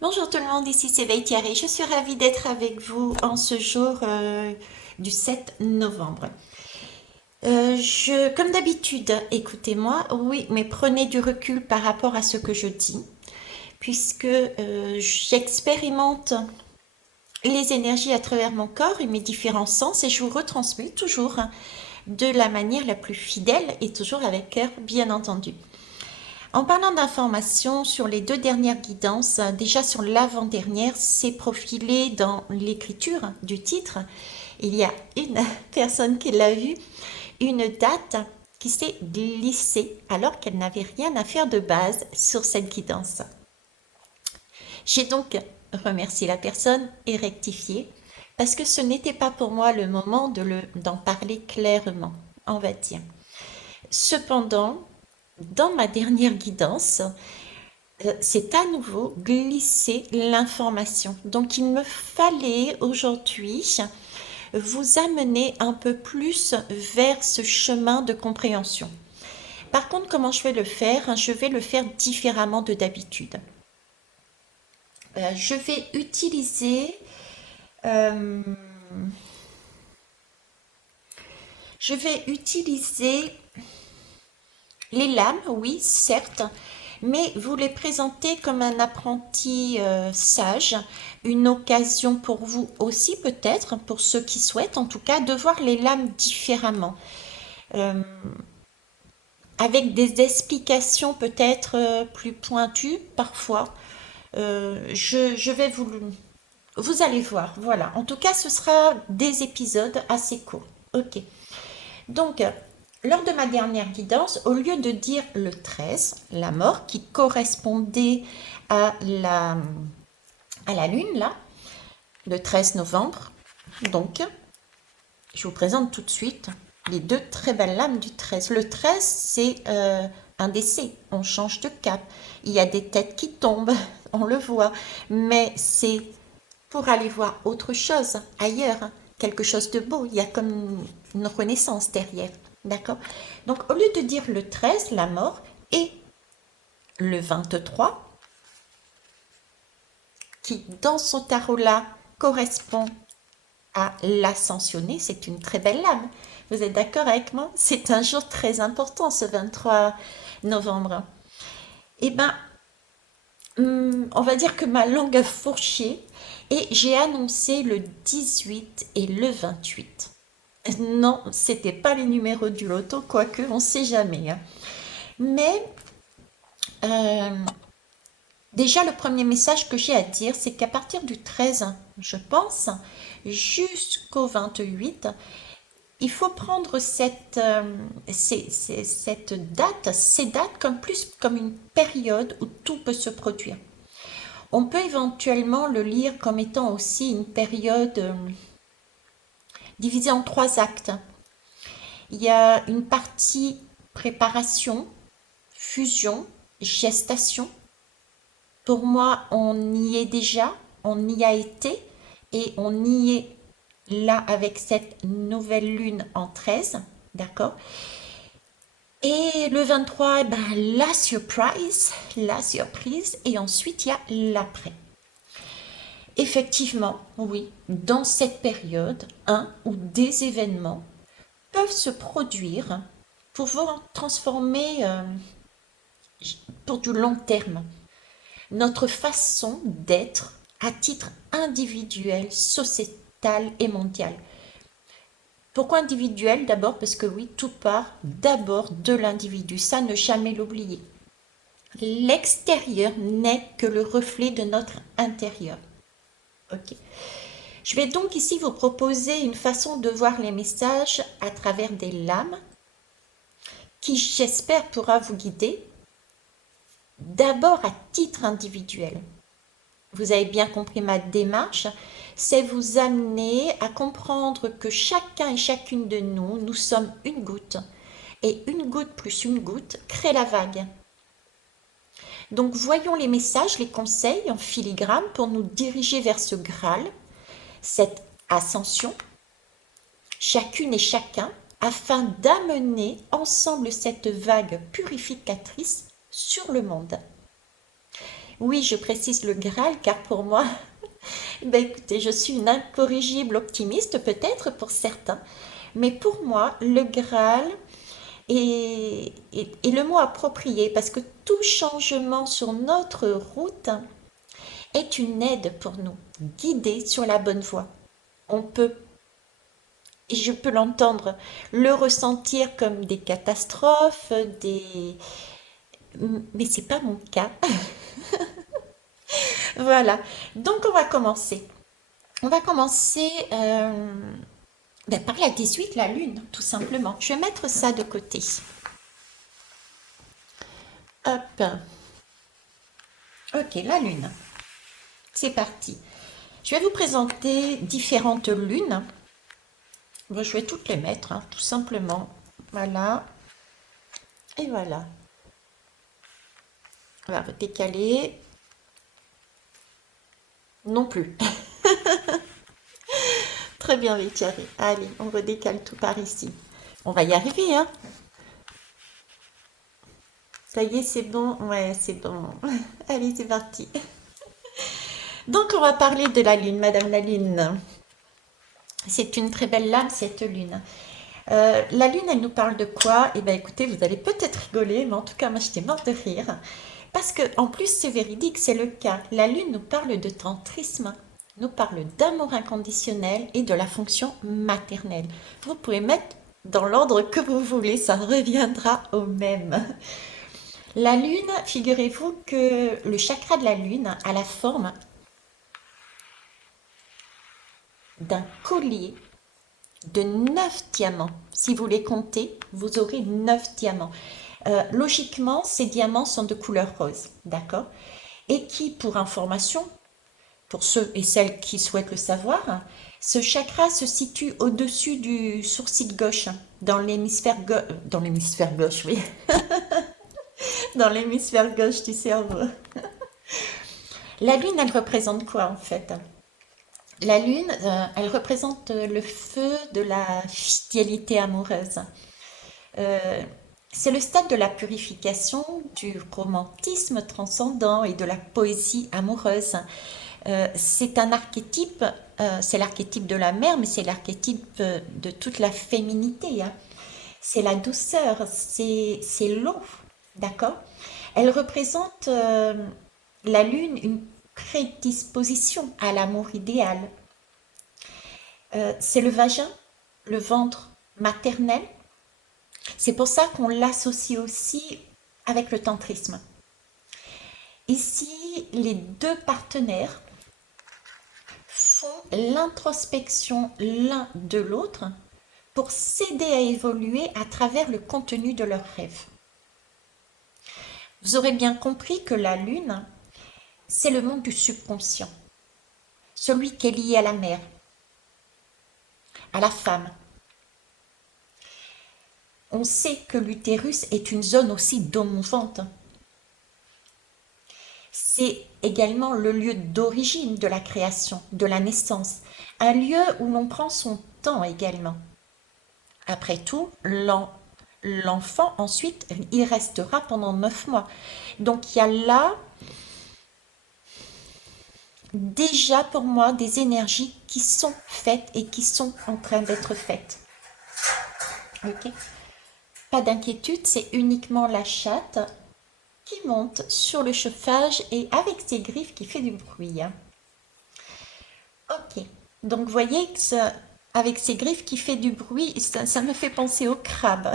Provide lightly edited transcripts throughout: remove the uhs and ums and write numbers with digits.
Bonjour tout le monde, ici c'est Thierry. Je suis ravie d'être avec vous en ce jour du 7 novembre. Comme d'habitude, écoutez-moi, oui, mais prenez du recul par rapport à ce que je dis, puisque j'expérimente les énergies à travers mon corps et mes différents sens et je vous retransmets toujours de la manière la plus fidèle et toujours avec cœur, bien entendu. En parlant d'informations sur les deux dernières guidances, déjà sur l'avant-dernière, c'est profilé dans l'écriture du titre. Il y a une personne qui l'a vu, une date qui s'est glissée alors qu'elle n'avait rien à faire de base sur cette guidance. J'ai donc remercié la personne et rectifié parce que ce n'était pas pour moi le moment d'en parler clairement, on va dire. Cependant, dans ma dernière guidance, c'est à nouveau glisser l'information. Donc il me fallait aujourd'hui vous amener un peu plus vers ce chemin de compréhension. Par contre, comment je vais le faire? Je vais le faire différemment de d'habitude. Je vais utiliser euh, je vais utiliser les lames, oui, certes, mais vous les présentez comme un apprenti sage, une occasion pour vous aussi peut-être, pour ceux qui souhaitent en tout cas, de voir les lames différemment, euh, avec des explications peut-être plus pointues parfois. Je vais vous allez voir, voilà. En tout cas, ce sera des épisodes assez courts. Ok. Donc, lors de ma dernière guidance, au lieu de dire le 13, la mort, qui correspondait à la lune, là, le 13 novembre, donc, je vous présente tout de suite les deux très belles lames du 13. Le 13, c'est un décès, on change de cap. Il y a des têtes qui tombent, on le voit, mais c'est pour aller voir autre chose ailleurs, quelque chose de beau. Il y a comme une renaissance derrière. D'accord? Donc, au lieu de dire le 13, la mort, et le 23, qui dans ce tarot-là correspond à l'ascensionné, c'est une très belle lame. Vous êtes d'accord avec moi? C'est un jour très important, ce 23 novembre. Eh bien, on va dire que ma langue a fourché et j'ai annoncé le 18 et le 28. Non, c'était pas les numéros du loto, quoique on sait jamais, hein. Mais euh, déjà, le premier message que j'ai à dire, c'est qu'à partir du 13, je pense, jusqu'au 28, il faut prendre cette date, ces dates comme plus comme une période où tout peut se produire. On peut éventuellement le lire comme étant aussi une période divisée en trois actes. Il y a une partie préparation, fusion, gestation. Pour moi, on y est déjà, on y a été et on y est là avec cette nouvelle lune en 13, d'accord? Et le 23, ben, la surprise, et ensuite il y a l'après. Effectivement, oui, dans cette période, un ou des événements peuvent se produire pour vous transformer pour du long terme. Notre façon d'être à titre individuel, sociétal et mondial. Pourquoi individuel? D'abord parce que oui, tout part d'abord de l'individu, ça ne jamais l'oublier. L'extérieur n'est que le reflet de notre intérieur. Ok. Je vais donc ici vous proposer une façon de voir les messages à travers des lames qui, j'espère, pourra vous guider d'abord à titre individuel. Vous avez bien compris ma démarche, c'est vous amener à comprendre que chacun et chacune de nous, nous sommes une goutte. Et une goutte plus une goutte crée la vague. Donc voyons les messages, les conseils en filigrane pour nous diriger vers ce Graal, cette ascension, chacune et chacun, afin d'amener ensemble cette vague purificatrice sur le monde. Oui, je précise le Graal car pour moi, ben écoutez, je suis une incorrigible optimiste peut-être pour certains, mais pour moi, le Graal est le mot approprié parce que tout changement sur notre route est une aide pour nous, guider sur la bonne voie. On peut, et je peux l'entendre, le ressentir comme des catastrophes, mais c'est pas mon cas. Voilà. Donc on va commencer. On va commencer ben, par la 18, la lune, tout simplement. Je vais mettre ça de côté. Hop. Ok, la lune. C'est parti. Je vais vous présenter différentes lunes. Bon, je vais toutes les mettre, hein, tout simplement. Voilà. Et voilà. On va décaler. Non plus. Très bien, Victory. Allez, on redécale tout par ici. On va y arriver, hein. Ça y est, c'est bon. Ouais, c'est bon. Allez, c'est parti. Donc, on va parler de la lune, Madame la Lune. C'est une très belle lame, cette lune. La lune, elle nous parle de quoi? Eh bien, écoutez, vous allez peut-être rigoler, mais en tout cas, moi, j'étais morte de rire. Parce que, en plus, c'est véridique, c'est le cas. La lune nous parle de tantrisme, nous parle d'amour inconditionnel et de la fonction maternelle. Vous pouvez mettre dans l'ordre que vous voulez, ça reviendra au même. La lune, figurez-vous que le chakra de la lune a la forme d'un collier de 9 diamants. Si vous les comptez, vous aurez 9 diamants. Logiquement, ces diamants sont de couleur rose, d'accord? Et qui, pour information, pour ceux et celles qui souhaitent le savoir, ce chakra se situe au-dessus du sourcil gauche, dans l'hémisphère gauche, oui, dans l'hémisphère gauche du cerveau. La lune, elle représente quoi en fait? La lune, elle représente le feu de la fidélité amoureuse. Euh, c'est le stade de la purification, du romantisme transcendant et de la poésie amoureuse. C'est un archétype, c'est l'archétype de la mère, mais c'est l'archétype de toute la féminité, hein. C'est la douceur, c'est l'eau, d'accord? Elle représente la lune, une prédisposition à l'amour idéal. C'est le vagin, le ventre maternel. C'est pour ça qu'on l'associe aussi avec le tantrisme. Ici, les deux partenaires font l'introspection l'un de l'autre pour s'aider à évoluer à travers le contenu de leurs rêves. Vous aurez bien compris que la lune, c'est le monde du subconscient, celui qui est lié à la mère, à la femme. On sait que l'utérus est une zone aussi d'eau mouvante. C'est également le lieu d'origine de la création, de la naissance, un lieu où l'on prend son temps également. Après tout, l'enfant ensuite y restera pendant 9 mois. Donc il y a là déjà pour moi des énergies qui sont faites et qui sont en train d'être faites. Ok. Pas d'inquiétude, c'est uniquement la chatte qui monte sur le chauffage et avec ses griffes qui fait du bruit, hein. Ok. Donc vous voyez que avec ses griffes qui fait du bruit, ça me fait penser au crabe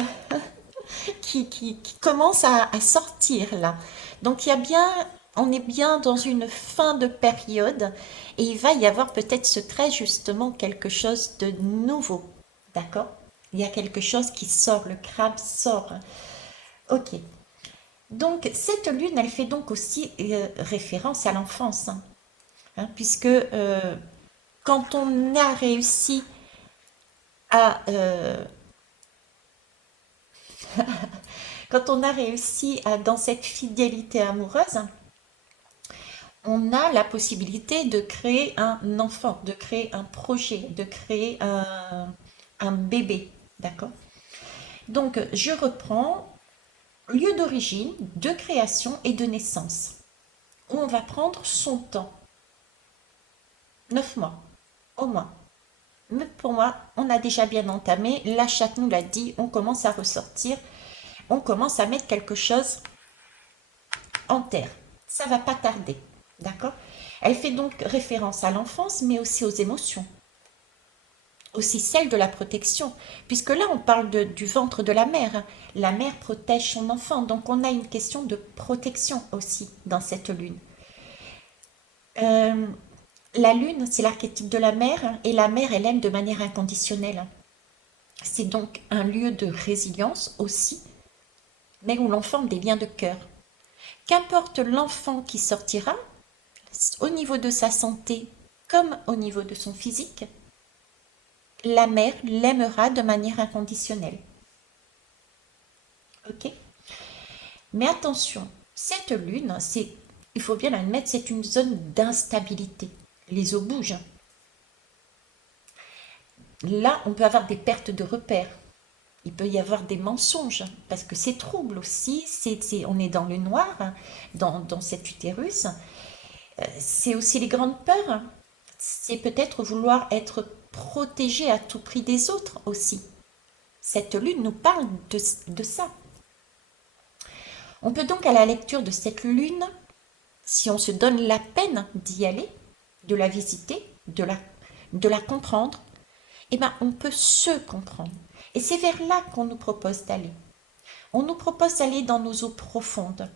qui commence à sortir là. Donc il y a bien, on est bien dans une fin de période et il va y avoir peut-être ce trait justement quelque chose de nouveau. D'accord? Il y a quelque chose qui sort, le crabe sort. Ok. Donc cette lune, elle fait donc aussi référence à l'enfance, hein, puisque quand on a réussi à quand on a réussi dans cette fidélité amoureuse, on a la possibilité de créer un enfant, de créer un projet, de créer un bébé. D'accord? Donc, je reprends lieu d'origine, de création et de naissance. où on va prendre son temps. 9 mois, au moins. Mais pour moi, on a déjà bien entamé. La chatte nous l'a dit, on commence à ressortir. On commence à mettre quelque chose en terre. Ça va pas tarder. D'accord? Elle fait donc référence à l'enfance, mais aussi aux émotions. Aussi celle de la protection. Puisque là, on parle du ventre de la mère. La mère protège son enfant. Donc, on a une question de protection aussi dans cette lune. Euh, la lune, c'est l'archétype de la mère. Et la mère, elle aime de manière inconditionnelle. C'est donc un lieu de résilience aussi, mais où l'on forme des liens de cœur. Qu'importe l'enfant qui sortira, au niveau de sa santé comme au niveau de son physique, la mère l'aimera de manière inconditionnelle. Ok? Mais attention, cette lune, il faut bien l'admettre, c'est une zone d'instabilité. Les eaux bougent. Là, on peut avoir des pertes de repères. Il peut y avoir des mensonges, parce que c'est trouble aussi, on est dans le noir, hein, dans cet utérus. C'est aussi les grandes peurs. C'est peut-être vouloir être protégé à tout prix des autres aussi. Cette lune nous parle de ça. On peut donc à la lecture de cette lune, si on se donne la peine d'y aller, de la visiter, de la comprendre, eh ben on peut se comprendre. Et c'est vers là qu'on nous propose d'aller. On nous propose d'aller dans nos eaux profondes,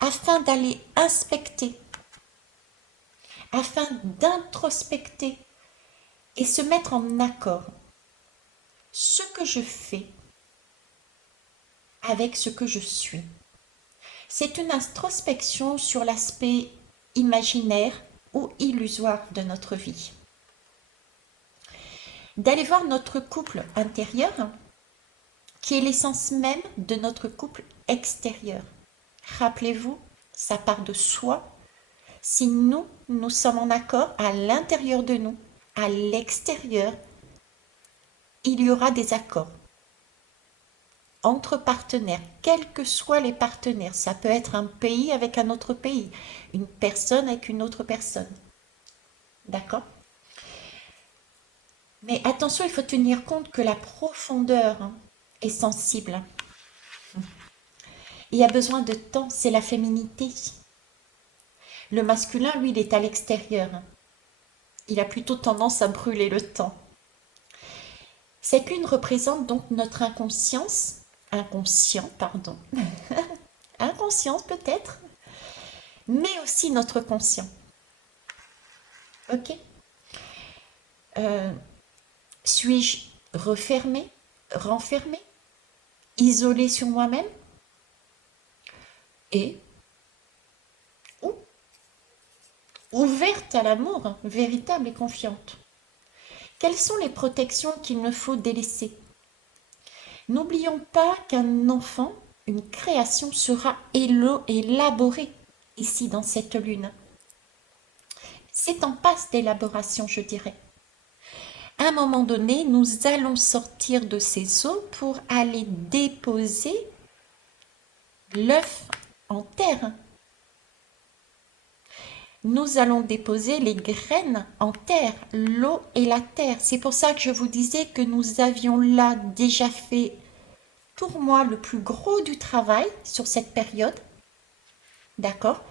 afin d'aller inspecter, afin d'introspecter et se mettre en accord. Ce que je fais avec ce que je suis. C'est une introspection sur l'aspect imaginaire ou illusoire de notre vie. D'aller voir notre couple intérieur, qui est l'essence même de notre couple extérieur. Rappelez-vous, ça part de soi. Si nous sommes en accord à l'intérieur de nous, à l'extérieur, il y aura des accords entre partenaires, quels que soient les partenaires. Ça peut être un pays avec un autre pays, une personne avec une autre personne. D'accord? Mais attention, il faut tenir compte que la profondeur est sensible. Il y a besoin de temps, c'est la féminité. Le masculin, lui, il est à l'extérieur. Il a plutôt tendance à brûler le temps. Cette lune représente donc notre inconscient, pardon, inconscience peut-être, mais aussi notre conscient. Ok? Suis-je refermée, renfermée, isolée sur moi-même? Et ou ouverte à l'amour, véritable et confiante? Quelles sont les protections qu'il me faut délaisser? N'oublions pas qu'un enfant, une création sera élaborée ici dans cette lune. C'est en passe d'élaboration, je dirais. À un moment donné, nous allons sortir de ces eaux pour aller déposer l'œuf en terre. Nous allons déposer les graines en terre, l'eau et la terre. C'est pour ça que je vous disais que nous avions là déjà fait, pour moi, le plus gros du travail sur cette période. D'accord?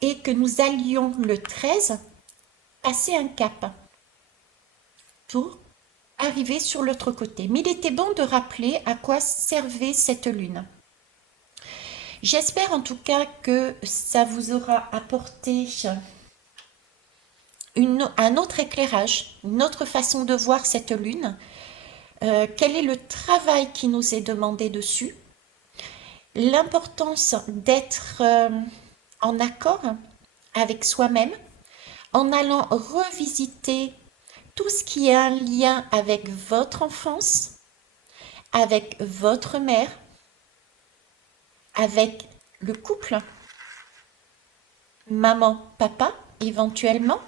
Et que nous allions le 13 passer un cap pour arriver sur l'autre côté. Mais il était bon de rappeler à quoi servait cette lune. J'espère en tout cas que ça vous aura apporté un autre éclairage, une autre façon de voir cette lune. Quel est le travail qui nous est demandé dessus? L'importance d'être en accord avec soi-même, en allant revisiter tout ce qui est un lien avec votre enfance, avec votre mère, avec le couple, maman, papa, éventuellement,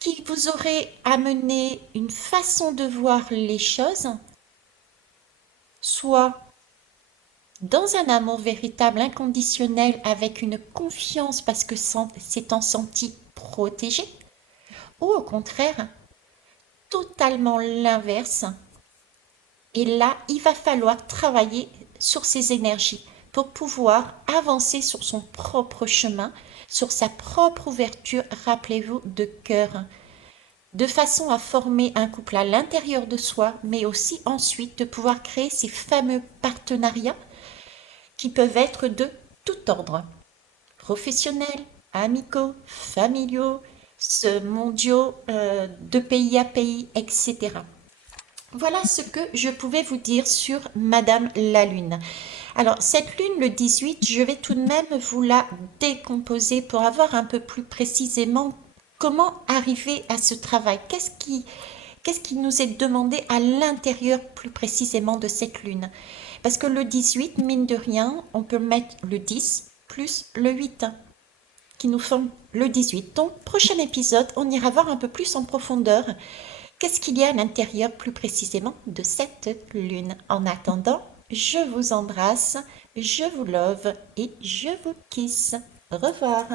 qui vous aurait amené une façon de voir les choses, soit dans un amour véritable, inconditionnel, avec une confiance parce que s'étant senti protégé, ou au contraire, totalement l'inverse. Et là, il va falloir travailler sur ses énergies pour pouvoir avancer sur son propre chemin, sur sa propre ouverture, rappelez-vous, de cœur, de façon à former un couple à l'intérieur de soi, mais aussi ensuite de pouvoir créer ces fameux partenariats qui peuvent être de tout ordre, professionnels, amicaux, familiaux, mondiaux, de pays à pays, etc. Voilà ce que je pouvais vous dire sur Madame la Lune. Alors, cette lune, le 18, je vais tout de même vous la décomposer pour avoir un peu plus précisément comment arriver à ce travail. Qu'est-ce qui nous est demandé à l'intérieur plus précisément de cette lune? Parce que le 18, mine de rien, on peut mettre le 10 plus le 8 qui nous forme le 18. Donc, prochain épisode, on ira voir un peu plus en profondeur qu'est-ce qu'il y a à l'intérieur plus précisément de cette lune. En attendant, je vous embrasse, je vous love et je vous kiss. Au revoir.